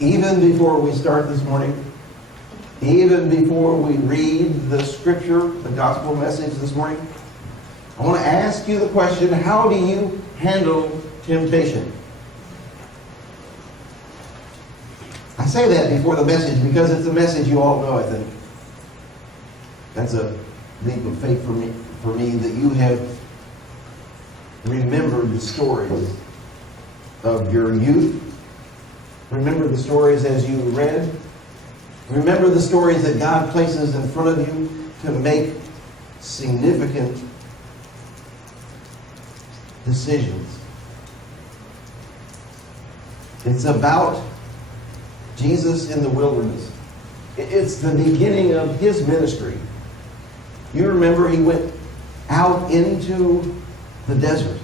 Even before we start this morning, even before we read the scripture, the gospel message this morning, I want to ask you the question, how do you handle temptation? I say that before the message because it's a message you all know, I think. That's a leap of faith for me that you have remembered the stories of your youth. Remember the stories as you read. Remember the stories that God places in front of you to make significant decisions. It's about Jesus in the wilderness. It's the beginning of his ministry. You remember he went out into the desert.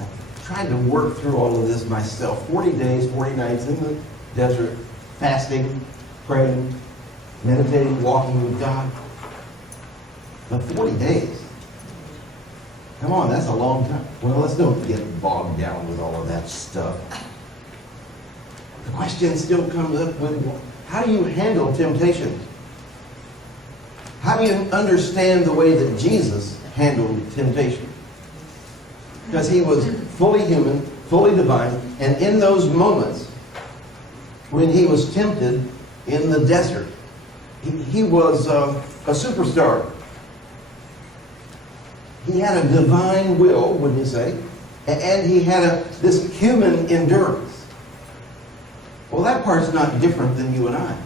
I tried to work through all of this myself. 40 days, 40 nights in the desert, fasting, praying, meditating, walking with God. But 40 days. Come on, that's a long time. Well, let's don't get bogged down with all of that stuff. The question still comes up with, how do you handle temptation? How do you understand the way that Jesus handled temptation? Because he was fully human, fully divine, and in those moments when he was tempted in the desert, he was a superstar. He had a divine will, wouldn't you say? And he had this human endurance. Well, that part's not different than you and I.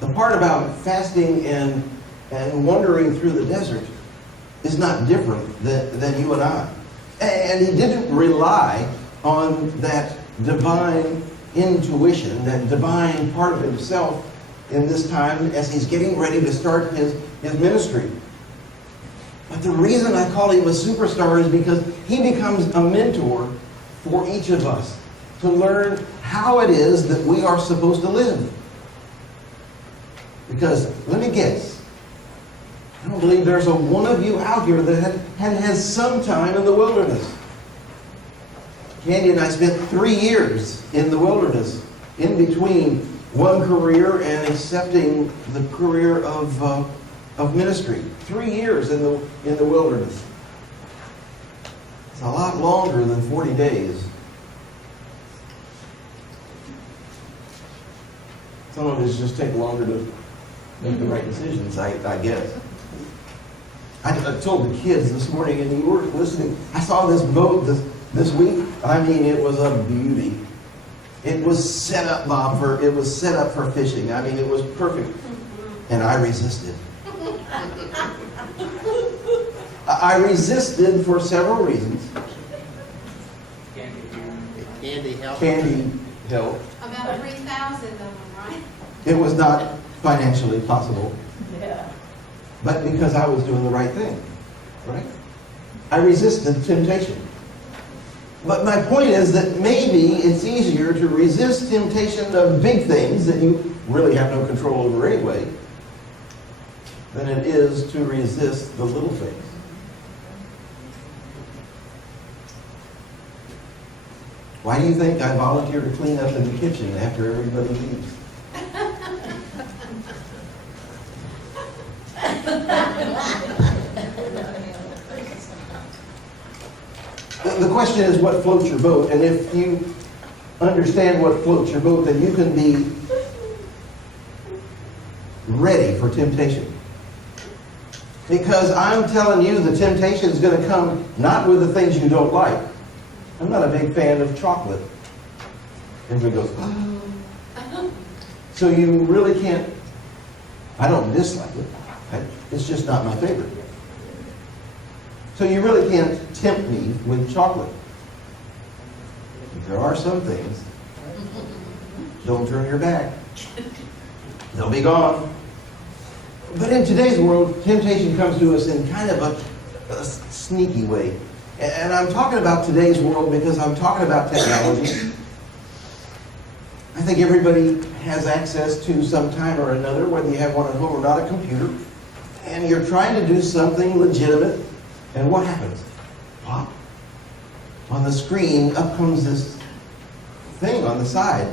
The part about fasting and wandering through the desert is not different than you and I. And he didn't rely on that divine intuition, that divine part of himself in this time as he's getting ready to start his ministry. But the reason I call him a superstar is because he becomes a mentor for each of us to learn how it is that we are supposed to live. Because, let me guess, I don't believe there's a one of you out here that has some time in the wilderness. Candy and I spent 3 years in the wilderness, in between one career and accepting the career of ministry. 3 years in the wilderness. It's a lot longer than 40 days. Some of us just take longer to make the right decisions, I guess. I told the kids this morning, and you weren't listening, I saw this boat this week. I mean, it was a beauty. It was set up, Bob, for fishing. I mean, it was perfect. And I resisted. I resisted for several reasons. Candy helped. About 3,000 of them, right? It was not financially possible. Yeah. But because I was doing the right thing. Right? I resisted temptation. But my point is that maybe it's easier to resist temptation of big things that you really have no control over anyway than it is to resist the little things. Why do you think I volunteer to clean up in the kitchen after everybody leaves? The question is what floats your boat, and if you understand what floats your boat, then you can be ready for temptation. Because I'm telling you, the temptation is going to come not with the things you don't like. I'm not a big fan of chocolate. Everybody goes, oh. So you really can't, I don't dislike it. It's just not my favorite. So you really can't tempt me with chocolate. But there are some things. Don't turn your back. They'll be gone. But in today's world, temptation comes to us in kind of a sneaky way. And I'm talking about today's world because I'm talking about technology. I think everybody has access to some time or another, whether you have one at home or not, a computer. And you're trying to do something legitimate. And what happens? Pop. On the screen, up comes this thing on the side.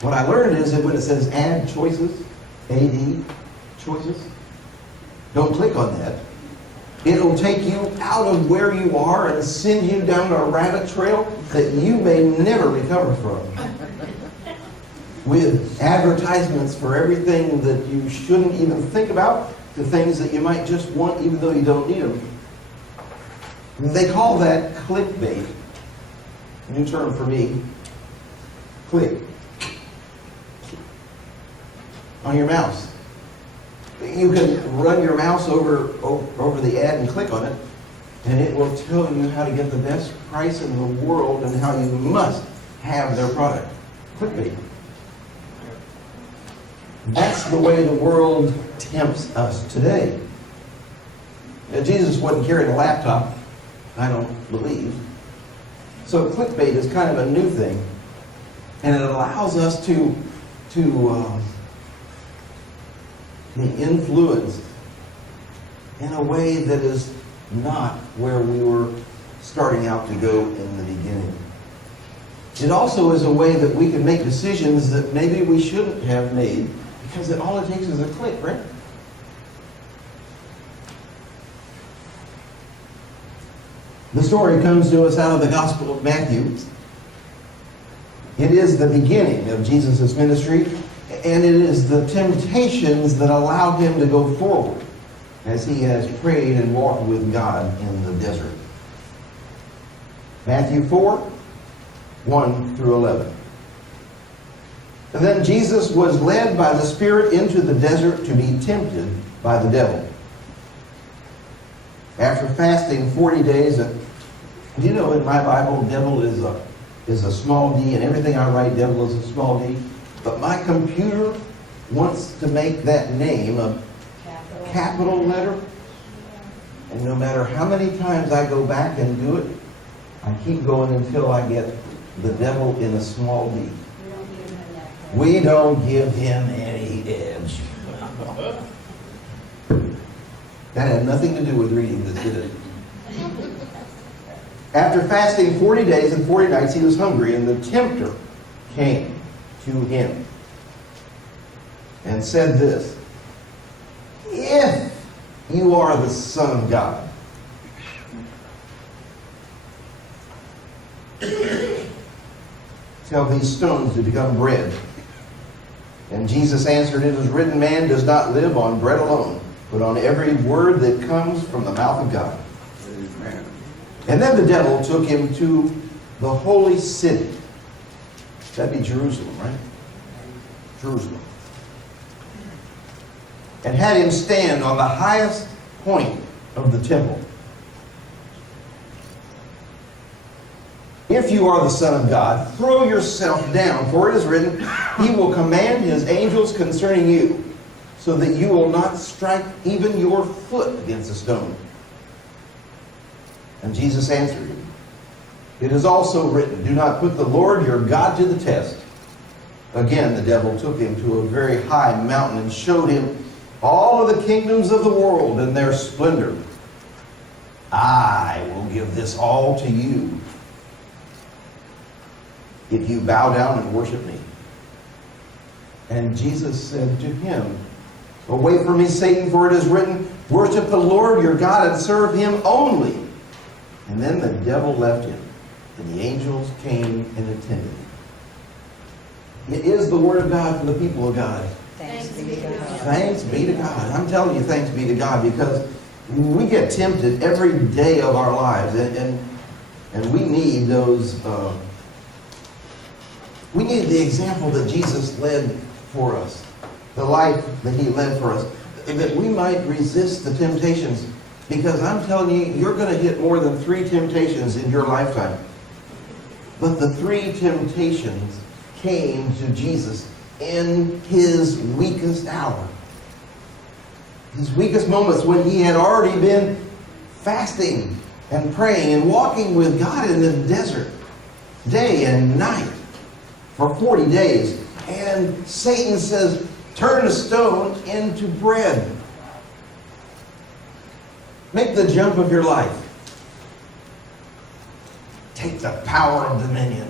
What I learned is that when it says add choices, AD choices, don't click on that. It'll take you out of where you are and send you down a rabbit trail that you may never recover from. With advertisements for everything that you shouldn't even think about, to things that you might just want even though you don't need them. They call that clickbait. New term for me. Click. On your mouse. You can run your mouse over the ad and click on it, and it will tell you how to get the best price in the world and how you must have their product. Clickbait. That's the way the world tempts us today. Now, Jesus wasn't carrying a laptop, I don't believe. So clickbait is kind of a new thing, and it allows us to be influenced in a way that is not where we were starting out to go in the beginning. It also is a way that we can make decisions that maybe we shouldn't have made, because all it takes is a click, right? The story comes to us out of the Gospel of Matthew. It is the beginning of Jesus' ministry, and it is the temptations that allowed him to go forward as he has prayed and walked with God in the desert. Matthew 4, 1 through 11. And then Jesus was led by the Spirit into the desert to be tempted by the devil. After fasting 40 days, and do you know in my Bible, devil is a small d, and everything I write, devil is a small d. But my computer wants to make that name a capital letter. And no matter how many times I go back and do it, I keep going until I get the devil in a small d. We don't give him any edge. That had nothing to do with reading this, did it? After fasting 40 days and 40 nights, he was hungry, and the tempter came to him and said this, "If you are the Son of God, tell these stones to become bread." And Jesus answered, "It is written, man does not live on bread alone, but on every word that comes from the mouth of God." Amen. And then the devil took him to the holy city. That'd be Jerusalem, right? Jerusalem. And had him stand on the highest point of the temple. "If you are the Son of God, throw yourself down, for it is written, he will command his angels concerning you, so that you will not strike even your foot against a stone." And Jesus answered him, "It is also written, do not put the Lord your God to the test." Again, the devil took him to a very high mountain and showed him all of the kingdoms of the world and their splendor. "I will give this all to you, if you bow down and worship me." And Jesus said to him, "Away from me, Satan, for it is written, worship the Lord your God and serve him only." And then the devil left him, and the angels came and attended him. It is the word of God for the people of God. Thanks be to God. Thanks be to God. I'm telling you, thanks be to God, because we get tempted every day of our lives, and we need those. We need the example that Jesus led for us, the life that he led for us, that we might resist the temptations. Because I'm telling you, you're going to hit more than 3 temptations in your lifetime. But the 3 temptations came to Jesus in his weakest hour. His weakest moments, when he had already been fasting and praying and walking with God in the desert day and night for 40 days. And Satan says, turn the stone into bread. Make the jump of your life. Take the power of dominion.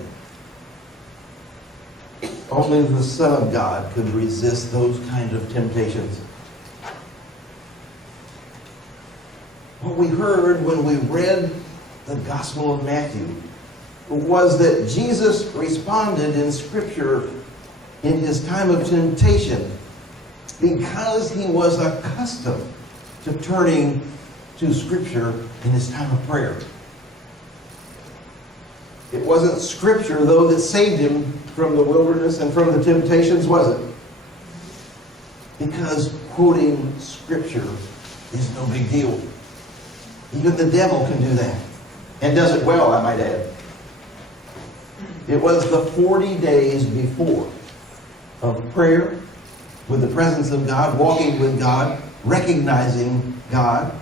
Only the Son of God could resist those kinds of temptations. What we heard when we read the Gospel of Matthew was that Jesus responded in Scripture in his time of temptation because he was accustomed to turning to Scripture in his time of prayer. It wasn't Scripture, though, that saved him from the wilderness and from the temptations, was it? Because quoting Scripture is no big deal. Even the devil can do that. And does it well, I might add. It was the 40 days before of prayer with the presence of God, walking with God, recognizing God.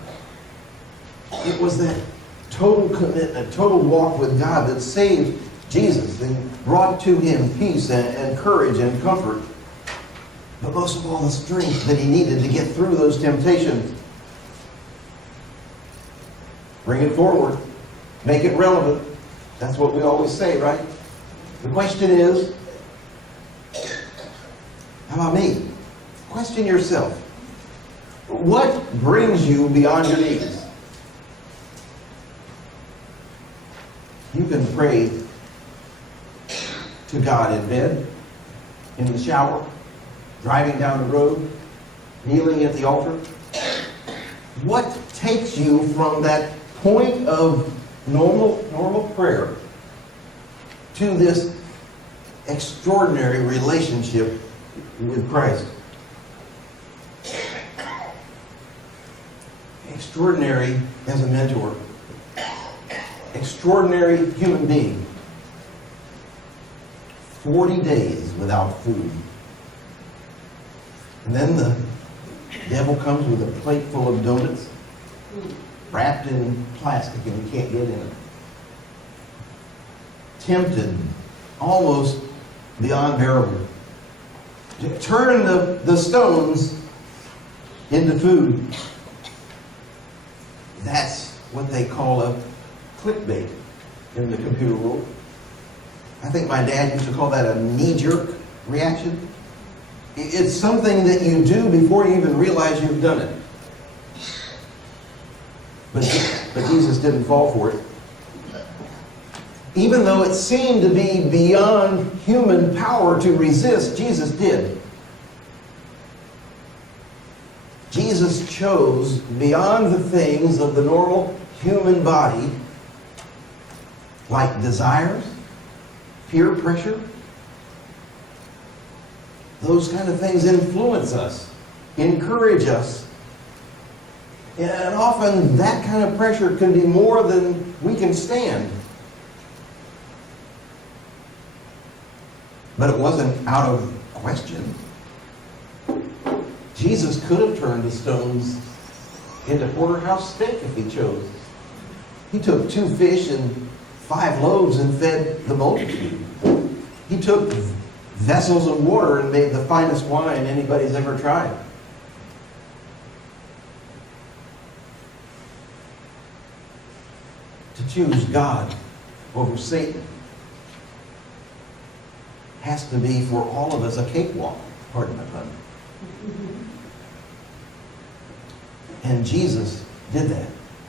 It was that total commitment, total walk with God that saved Jesus and brought to him peace and courage and comfort. But most of all, the strength that he needed to get through those temptations. Bring it forward. Make it relevant. That's what we always say, right? The question is, how about me? Question yourself. What brings you beyond your needs? You can pray to God in bed, in the shower, driving down the road, kneeling at the altar. What takes you from that point of normal prayer to this extraordinary relationship with Christ? Extraordinary as a mentor. Extraordinary human being. 40 days without food. And then the devil comes with a plate full of donuts, wrapped in plastic, and you can't get in it. Tempted, almost beyond bearable. To turn the stones into food. That's what they call a clickbait in the computer world. I think my dad used to call that a knee-jerk reaction. It's something that you do before you even realize you've done it. But Jesus didn't fall for it. Even though it seemed to be beyond human power to resist, Jesus did. Jesus chose beyond the things of the normal human body, like desires, peer pressure. Those kind of things influence us, encourage us. And often that kind of pressure can be more than we can stand. But it wasn't out of question. Jesus could have turned the stones into porterhouse steak if he chose. He took 2 fish and 5 loaves and fed the multitude. He took vessels of water and made the finest wine anybody's ever tried. To choose God over Satan has to be for all of us a cakewalk, pardon my pun. And Jesus did that.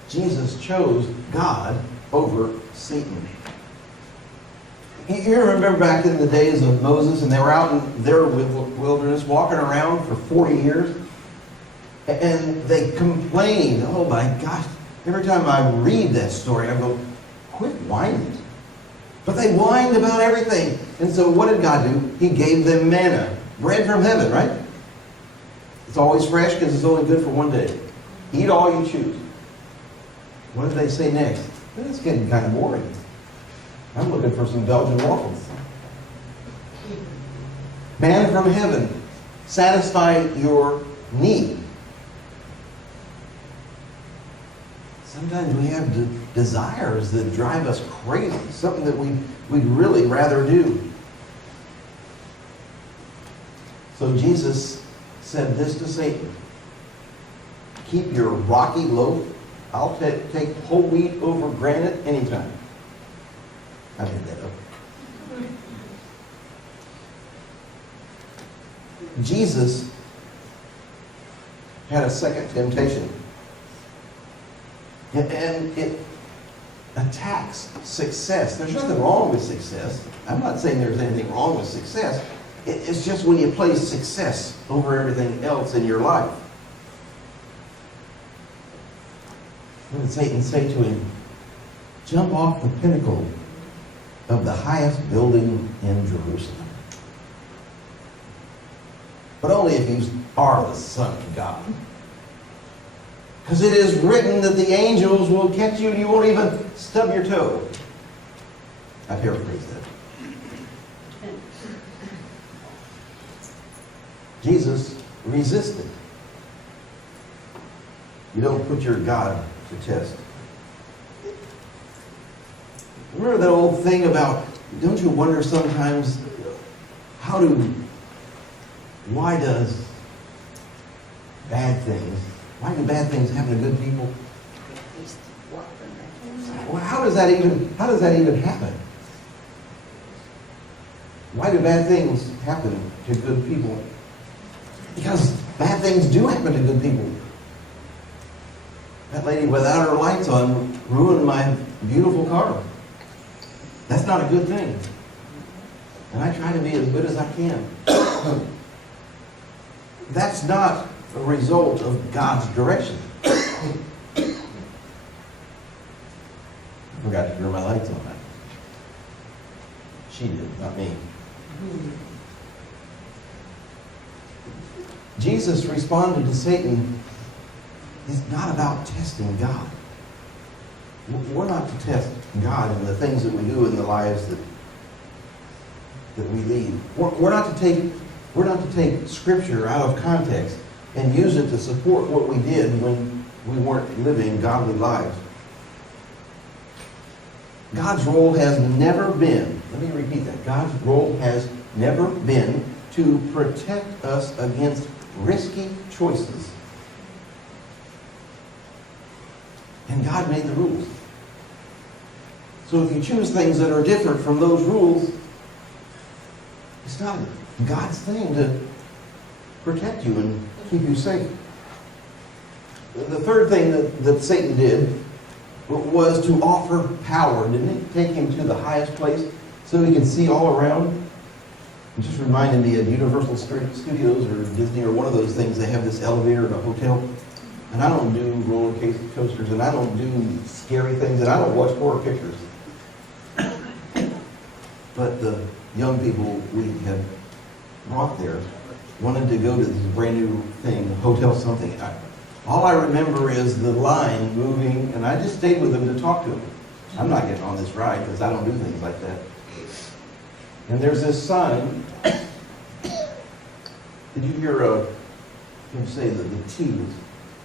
Jesus chose God over Satan. You remember back in the days of Moses, and they were out in their wilderness walking around for 40 years, and they complained. Oh my gosh, every time I read that story, I go, quit whining. But they whined about everything. And so what did God do? He gave them manna, bread from heaven, right? It's always fresh because it's only good for one day. Eat all you choose. What did they say next? Well, it's getting kind of boring. I'm looking for some Belgian waffles. Manna from heaven. Satisfy your need. Sometimes we have desires that drive us crazy. Something that we'd really rather do. So Jesus said this to Satan. Keep your rocky loaf. I'll take whole wheat over granite anytime. I made that up. Jesus had a second temptation. And it attacks success. There's nothing wrong with success. I'm not saying there's anything wrong with success. It's just when you place success over everything else in your life. What did Satan say to him? Jump off the pinnacle of the highest building in Jerusalem. But only if you are the Son of God. Because it is written that the angels will catch you and you won't even stub your toe. I paraphrase that. Jesus resisted. You don't put your God to test. Remember that old thing about, don't you wonder sometimes, why do bad things happen to good people? Well, how does that even happen? Why do bad things happen to good people? Because bad things do happen to good people. That lady without her lights on ruined my beautiful car. That's not a good thing. And I try to be as good as I can. That's not a result of God's direction. I forgot to turn my lights on. She did, not me. Jesus responded to Satan. It's not about testing God. We're not to test God in the things that we do in the lives that we lead. We're not to take Scripture out of context and use it to support what we did when we weren't living godly lives. God's role has never been, let me repeat that, God's role has never been to protect us against risky choices. And God made the rules. So if you choose things that are different from those rules, it's not God's thing to protect you and keep you safe. The third thing that Satan did was to offer power. Didn't it take him to the highest place so he could see all around? It just reminded me of Universal Studios or Disney or one of those things. They have this elevator in a hotel. And I don't do roller coasters, and I don't do scary things, and I don't watch horror pictures. But the young people we had brought there wanted to go to this brand new thing, hotel something. All I remember is the line moving, and I just stayed with them to talk to them. I'm not getting on this ride because I don't do things like that. And there's this sign. Did you hear him say that the T was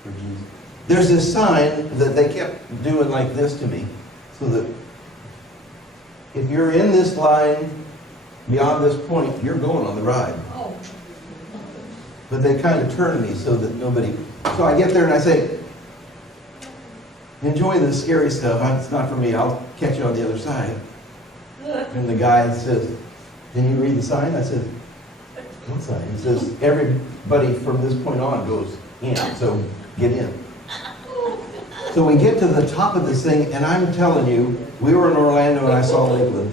for Jesus? There's this sign that they kept doing like this to me, so that if you're in this line beyond this point, you're going on the ride. But they kind of turn me so that nobody... So I get there and I say, enjoy the scary stuff. It's not for me. I'll catch you on the other side. And the guy says, can you read the sign? I said, what sign? He says, everybody from this point on goes in, so get in. So we get to the top of this thing, and I'm telling you, we were in Orlando and I saw Lakeland.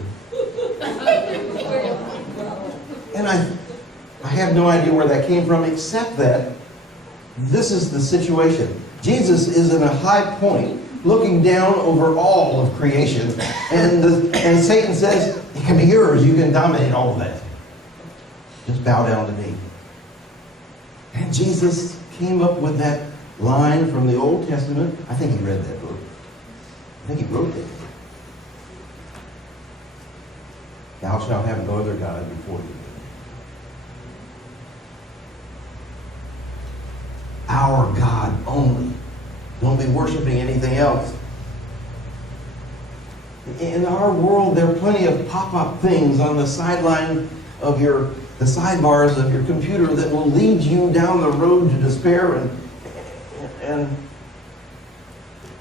And I have no idea where that came from, except that this is the situation. Jesus is in a high point, looking down over all of creation, and Satan says, it can be yours, you can dominate all of that. Just bow down to me. And Jesus came up with that line from the Old Testament. I think he read that book. I think he wrote it. Thou shalt have no other God before you. Our God only. Don't be worshiping anything else. In our world, there are plenty of pop-up things on the sideline of the sidebars of your computer that will lead you down the road to despair and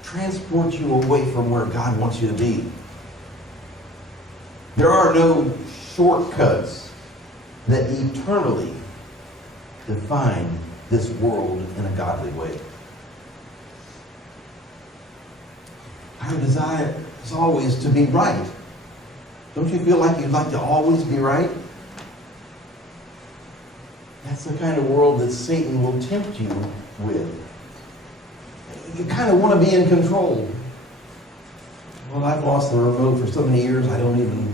transport you away from where God wants you to be. There are no shortcuts that eternally define this world in a godly way. Our desire is always to be right. Don't you feel like you'd like to always be right? That's the kind of world that Satan will tempt you with. You kind of want to be in control. Well, I've lost the remote for so many years, I don't even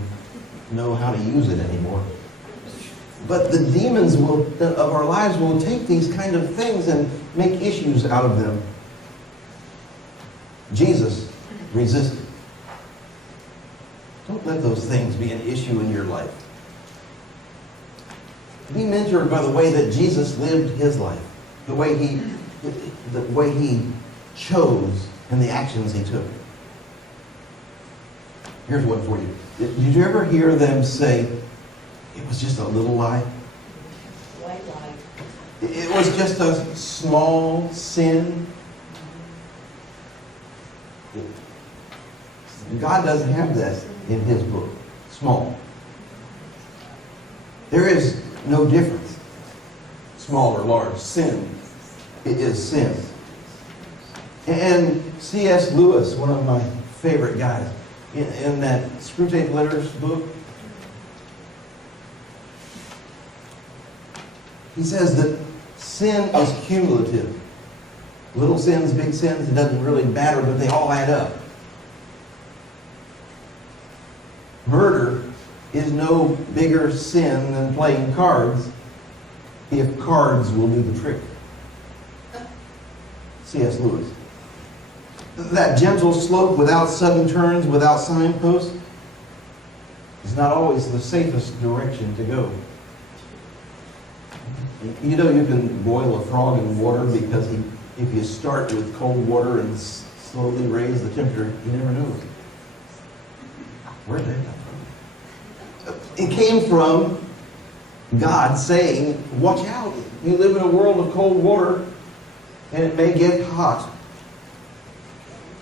know how to use it anymore. But the demons of our lives will take these kind of things and make issues out of them. Jesus resisted. Don't let those things be an issue in your life. Be mentored by the way that Jesus lived his life, the way he chose and the actions he took. Here's one for you. Did you ever hear them say, it was just a little lie? White lie. It was just a small sin? God doesn't have that in his book. Small. There is no difference. Small or large. Sin. It is sin. And C.S. Lewis, one of my favorite guys, in that Screwtape Letters book, he says that sin is cumulative. Little sins, big sins, it doesn't really matter, but they all add up. Murder is no bigger sin than playing cards if cards will do the trick. C.S. Lewis. That gentle slope without sudden turns, without signposts, is not always the safest direction to go. You know you can boil a frog in water because if you start with cold water and slowly raise the temperature, you never know. Where did that come from? It came from God saying, watch out. You live in a world of cold water and it may get hot.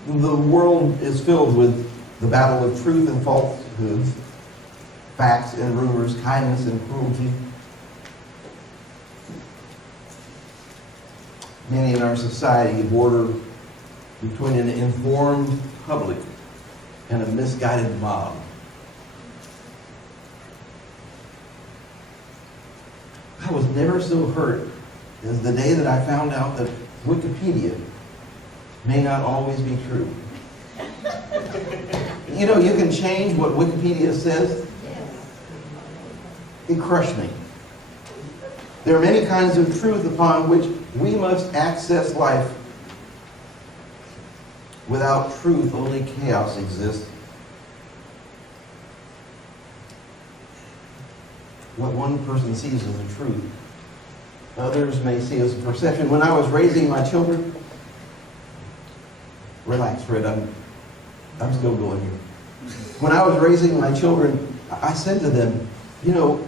The world is filled with the battle of truth and falsehoods, facts and rumors, kindness and cruelty. Many in our society border between an informed public and a misguided mob. I was never so hurt as the day that I found out that Wikipedia may not always be true. You know, you can change what Wikipedia says. It crushed me. There are many kinds of truth upon which we must access life. Without truth, only chaos exists. What one person sees as the truth, others may see as a perception. When I was raising my children, relax, Fred, I'm still going here. When I was raising my children, I said to them, you know,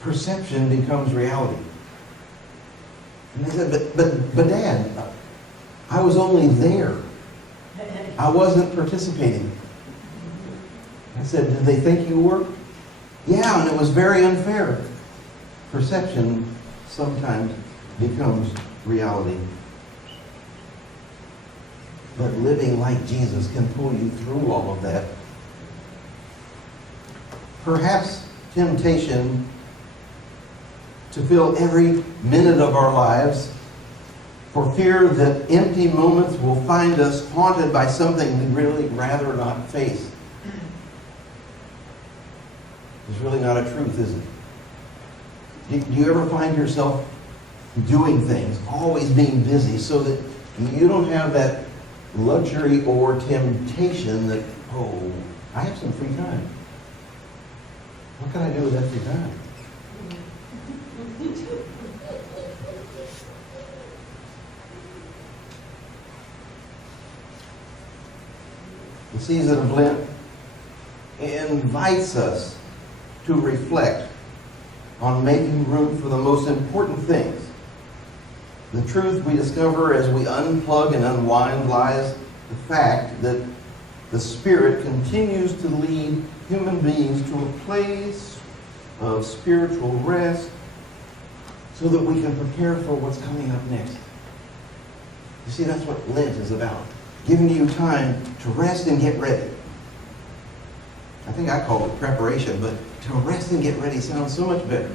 perception becomes reality. And they said, but Dad, I was only there. I wasn't participating. I said, did they think you were? Yeah, and it was very unfair. Perception sometimes becomes reality. But living like Jesus can pull you through all of that. Perhaps temptation to fill every minute of our lives for fear that empty moments will find us haunted by something we'd really rather not face. It's really not a truth, is it? Do you ever find yourself doing things, always being busy, so that you don't have that luxury or temptation that, oh, I have some free time. What can I do with that free time? The season of Lent invites us to reflect on making room for the most important things. The truth we discover as we unplug and unwind lies the fact that the Spirit continues to lead human beings to a place of spiritual rest so that we can prepare for what's coming up next. You see, that's what Lent is about. Giving you time to rest and get ready. I think I call it preparation, but to rest and get ready sounds so much better.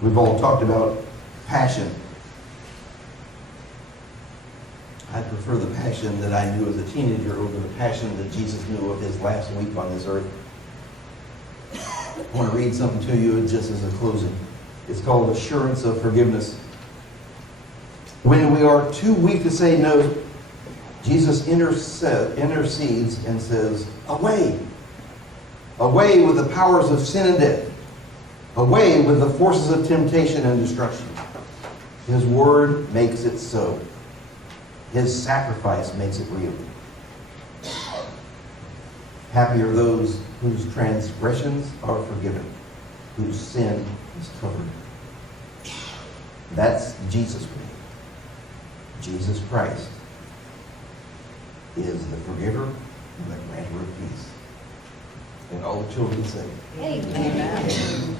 We've all talked about passion. I prefer the passion that I knew as a teenager over the passion that Jesus knew of his last week on this earth. I want to read something to you just as a closing. It's called Assurance of Forgiveness. When we are too weak to say no, Jesus intercedes and says, away! Away with the powers of sin and death. Away with the forces of temptation and destruction. His word makes it so. His sacrifice makes it real. Happy are those whose transgressions are forgiven, whose sin is covered. That's Jesus' way. Jesus Christ is the forgiver and the granter of peace. And all the children say, Amen.